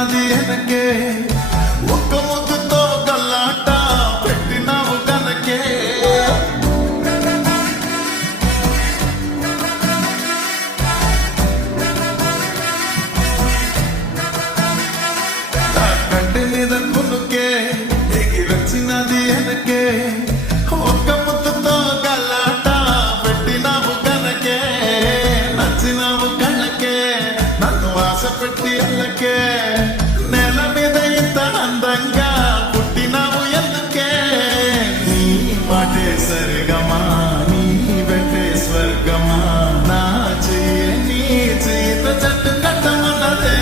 వచ్చినది వెనకే ఒక్క ముద్దుతో గల్లాట పెట్టినావు కనకే కంటి మీద కొనుకే ఎగిరొచ్చినది వెనకే ఒక్క ముద్దుతో గల్లాట పెట్టినావు కనకే నచ్చినావు కళ్ళకే నన్ను ఆశ పెట్టి అల్లకే నేల మీద ఇంత అందంగా పుట్టినావు ఎందుకే నీ మాటే సరిగమా నీ వెంటే స్వర్గమా నా చెయ్యి నీ చేత జట్టు కట్టమన్నదే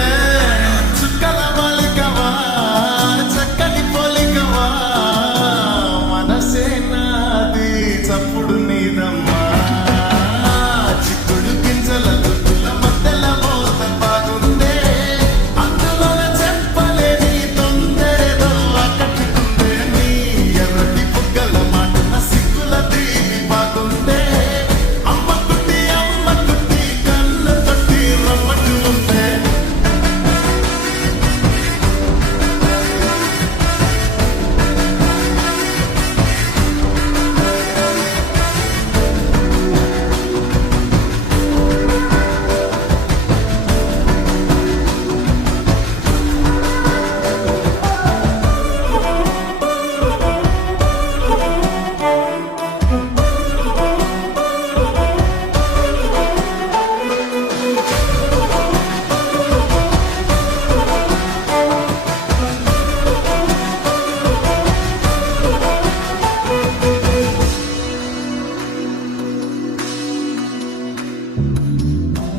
చుక్కల బాలికవా చక్కని పోలికవా మనసే నాది చప్పుడు నీదమ్మా చిక్కుడు గింజల దుడ్డుల మధ్యల మోత బాగుందే అందులోన చెప్పలేని తొందరేదో ఆకట్టుకుందే నీ ఎర్రటి బుగ్గల మాటన సిగ్గుల దీవి బాగుందే అమ్మ కుట్టి కన్ను తొట్టి రమ్మటి ఉందే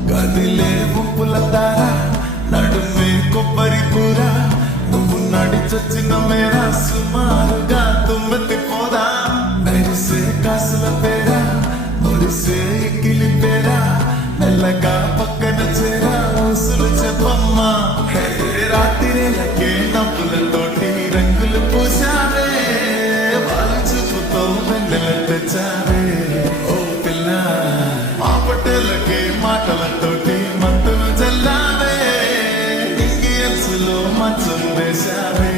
గదిలే ముప్పుల దార నడుమే కొబ్బరి కూర నువ్వు నడిచొచ్చిన మేరా సుమారుగా తుమ్మెత్తి పోదా నరిసే కాసుల పేర మురిసే ఇకిలి పేర మెల్లగా పక్కన చేరా ఊసులు చెప్పమ్మా రాత్రిలకే నవ్వులతోటి రంగులు పూసావే వాళ్ళ చూపుతో వెన్నెల తెచ్చావే ఓ పిల్ల మా పట్టేలకే మాటలతోటి మత్తును చల్లావే ఇంగి అంచులో మంచం వేశావే